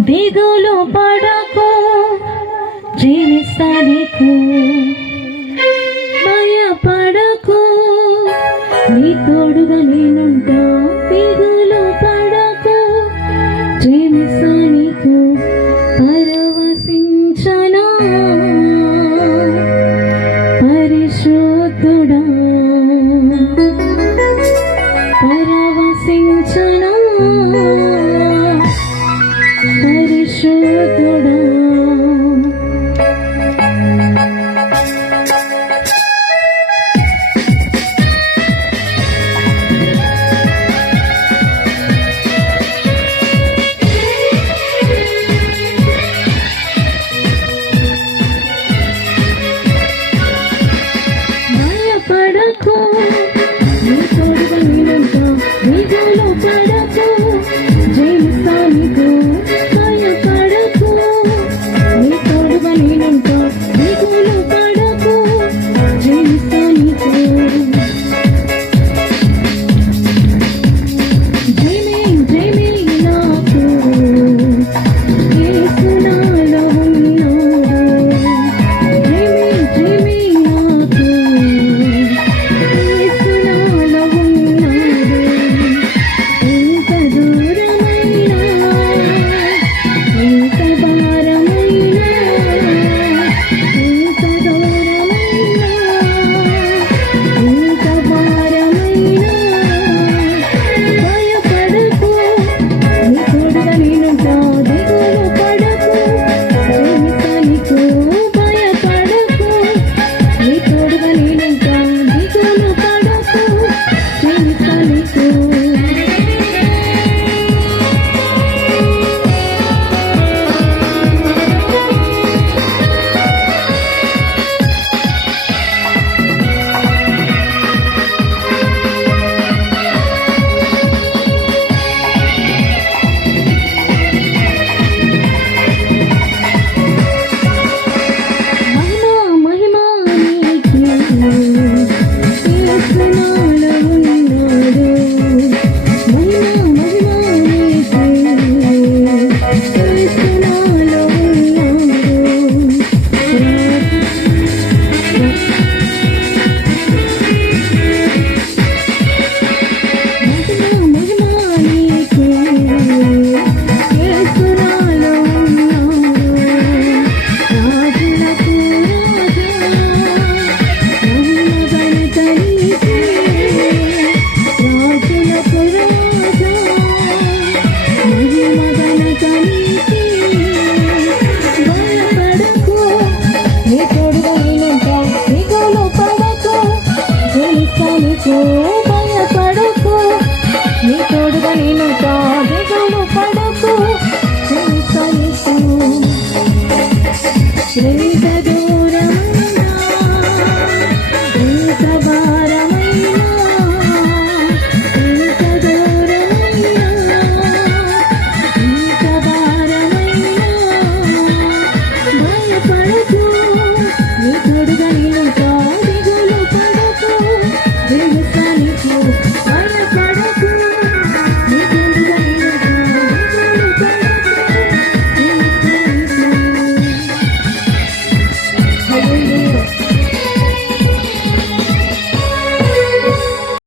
దిగులు పడకు జీవిస్తానికు. భయపడకు నీ తోడుగా నేనుంటా. దిగులు పడకు జీవిస్తా నీకు నీ తోడుగా నేనంటూ నీకు Today